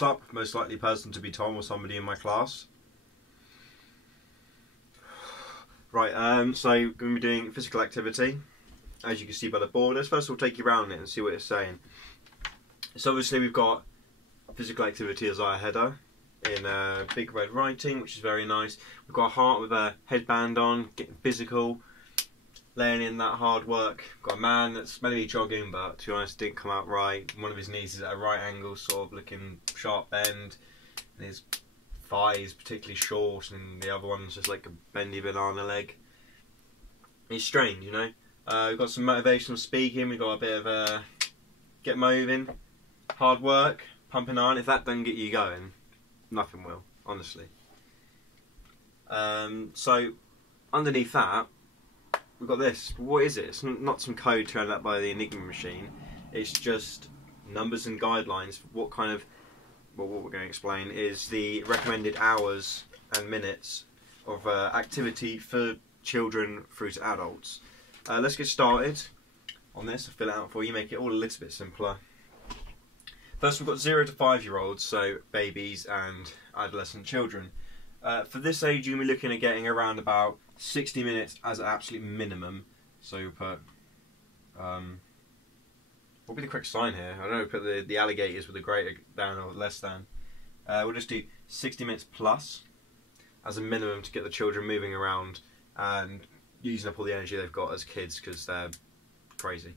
What's up? Most likely person to be Tom or somebody in my class. Right, so we're going to be doing physical activity, as you can see by the board. Let's first of all take you around it and see what it's saying. So obviously we've got physical activity as our header in big red writing, which is very nice. We've got a heart with a headband on, getting physical, laying in that hard work. We've got a man that's maybe jogging, but to be honest didn't come out right. One of his knees is at a right angle, sort of looking sharp bend, and his thigh is particularly short, and the other one's just like a bendy banana leg. It's strange, you know. We've got some motivational speaking. We've got a bit of get moving, hard work, pumping iron. If that doesn't get you going, nothing will, honestly. So underneath that, we've got this. What is it? It's not some code turned up by the Enigma machine. It's just numbers and guidelines for what kind of, well, what we're going to explain is the recommended hours and minutes of activity for children through to adults. Let's get started on this. I'll fill it out for you, make it all a little bit simpler. First, we've got 0 to 5-year-olds, so babies and adolescent children. For this age, you're going to be looking at getting around about 60 minutes as an absolute minimum. So we'll put, what would be the correct sign here? I don't know, put the alligators with a greater than or less than. We'll just do 60 minutes plus as a minimum to get the children moving around and using up all the energy they've got as kids because they're crazy.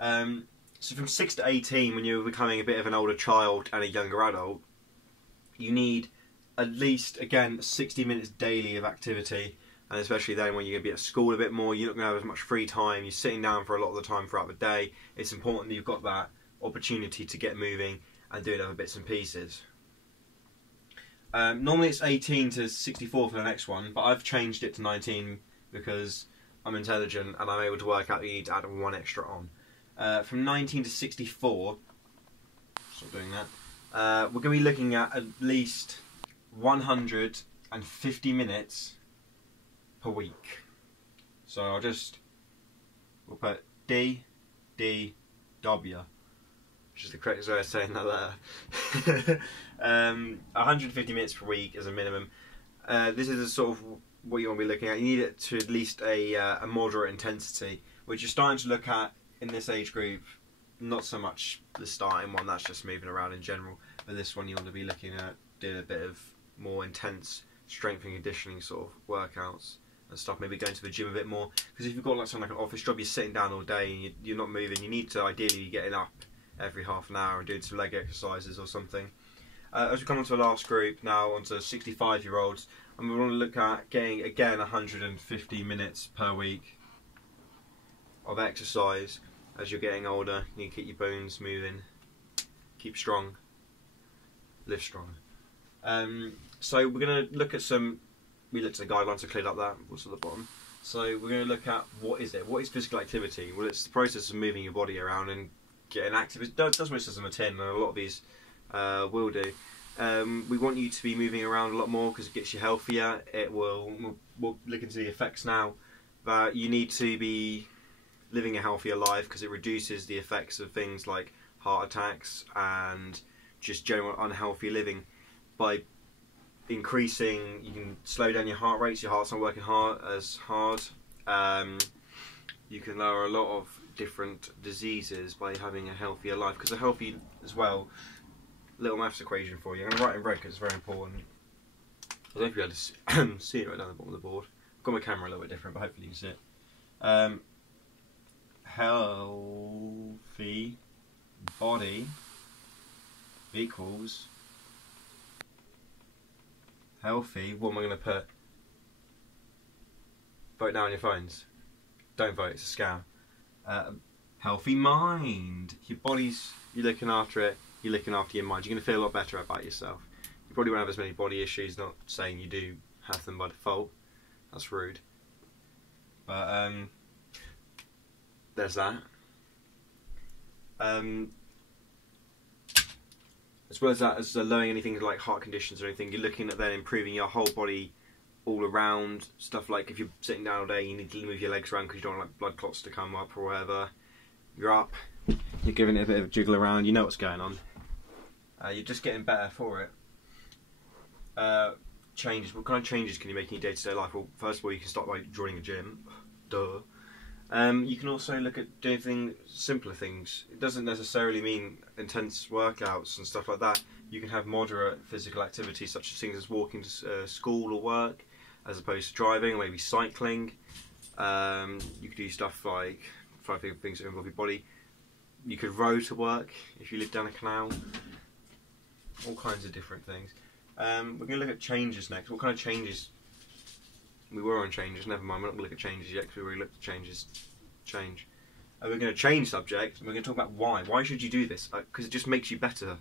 So from 6 to 18, when you're becoming a bit of an older child and a younger adult, you need at least, again, 60 minutes daily of activity, and especially then when you're going to be at school a bit more, you're not going to have as much free time, you're sitting down for a lot of the time throughout the day. It's important that you've got that opportunity to get moving and doing other bits and pieces. Normally it's 18 to 64 for the next one, but I've changed it to 19 because I'm intelligent and I'm able to work out that you need to add one extra on. From 19 to 64, stop doing that, we're going to be looking at least 150 minutes per week. So we'll put D, D, W, which is the correct way of saying that letter. 150 minutes per week as a minimum. This is a sort of what you want to be looking at. You need it to at least a moderate intensity, which you're starting to look at in this age group. Not so much the starting one, that's just moving around in general, but this one you want to be looking at doing a bit of more intense strength and conditioning sort of workouts and stuff, maybe going to the gym a bit more, because if you've got like something like an office job, you're sitting down all day and you're not moving, you need to ideally be getting up every half an hour and doing some leg exercises or something. As we come on to the last group now, onto 65-year-olds, and we want to look at getting again 150 minutes per week of exercise. As you're getting older, you need to keep your bones moving, keep strong, live strong. So we're going to look at we looked at the guidelines, I cleared up that, what's at the bottom. So we're going to look at what is physical activity? Well, it's the process of moving your body around and getting active. It does most of them attend, and a lot of these will do. We want you to be moving around a lot more because it gets you healthier. We'll look into the effects now, that you need to be living a healthier life because it reduces the effects of things like heart attacks and just general unhealthy living. By increasing, you can slow down your heart rates, your heart's not working as hard. You can lower a lot of different diseases by having a healthier life, because a healthy, as well, little maths equation for you. I'm going to write in red because it's very important. I don't know if you had to see it right down the bottom of the board. I've got my camera a little bit different, but hopefully you can see it. Healthy body equals healthy, what am I going to put? Vote now on your phones. Don't vote, it's a scam. Healthy mind. Your body's, you're looking after it, you're looking after your mind. You're going to feel a lot better about yourself. You probably won't have as many body issues, not saying you do have them by default. That's rude. But, there's that. As well as that, as lowering anything like heart conditions or anything, you're looking at then improving your whole body all around. Stuff like if you're sitting down all day, you need to move your legs around because you don't want like blood clots to come up or whatever. You're up, you're giving it a bit of a jiggle around, you know what's going on. You're just getting better for it. Changes. What kind of changes can you make in your day-to-day life? Well, first of all, you can start by joining a gym. Duh. You can also look at doing simpler things. It doesn't necessarily mean intense workouts and stuff like that. You can have moderate physical activities, such as things as walking to school or work, as opposed to driving, or maybe cycling. You could do stuff like 5 things that involve your body. You could row to work if you live down a canal. All kinds of different things. We're going to look at changes next. What kind of changes? We were on changes, never mind, we're not going to look at changes yet because we already looked at changes. We're going to change subject and we're going to talk about why. Why should you do this? Because it just makes you better.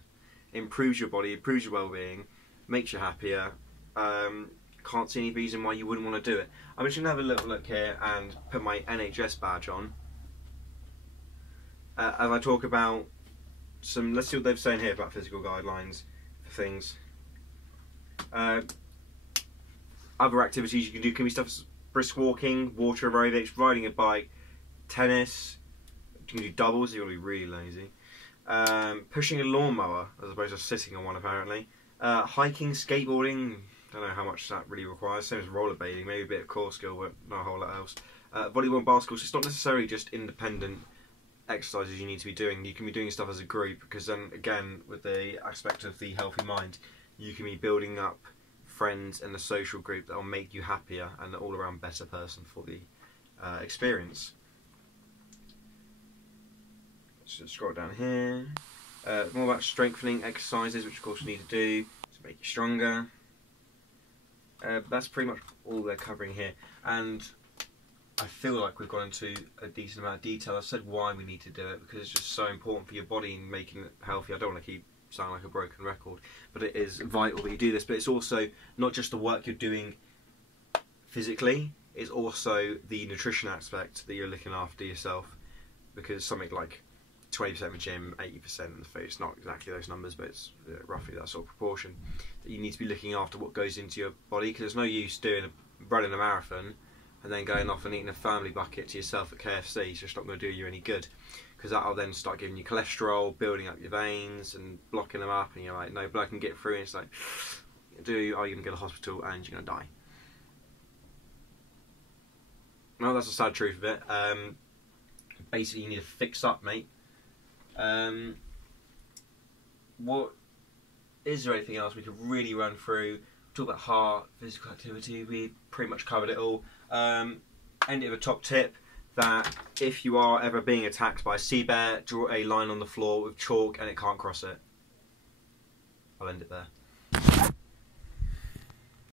Improves your body, improves your well-being, makes you happier. Can't see any reason why you wouldn't want to do it. I'm just going to have a little look here and put my NHS badge on. As I talk about some, let's see what they've saying here about physical guidelines for things. Other activities you can do can be stuff as brisk walking, water aerobics, riding a bike, tennis. You can do doubles if you want to be really lazy. Pushing a lawnmower as opposed to sitting on one apparently. Hiking, skateboarding, don't know how much that really requires. Same as rollerblading, maybe a bit of core skill but not a whole lot else. Volleyball and basketball, so it's not necessarily just independent exercises you need to be doing. You can be doing stuff as a group because then again with the aspect of the healthy mind you can be building up friends and a social group that will make you happier and an all around better person for the experience. So scroll down here. More about strengthening exercises, which of course you need to do to make you stronger. But that's pretty much all they're covering here, and I feel like we've gone into a decent amount of detail. I've said why we need to do it because it's just so important for your body and making it healthy. I don't want to keep sound like a broken record, but it is vital that you do this. But it's also not just the work you're doing physically, it's also the nutrition aspect that you're looking after yourself, because something like 20% in the gym, 80% in the food, it's not exactly those numbers, but it's roughly that sort of proportion, that you need to be looking after what goes into your body, because there's no use running a marathon and then going off and eating a family bucket to yourself at KFC. It's just not going to do you any good, because that'll then start giving you cholesterol, building up your veins and blocking them up, and you're like, no blood can get through, and it's like, are you going to go to the hospital and you're going to die? Well, that's the sad truth of it. Basically you need to fix up, mate. What is there anything else we could really run through? Talk about heart, physical activity, we pretty much covered it all. End it with a top tip, that if you are ever being attacked by a sea bear, draw a line on the floor with chalk and it can't cross it. I'll end it there.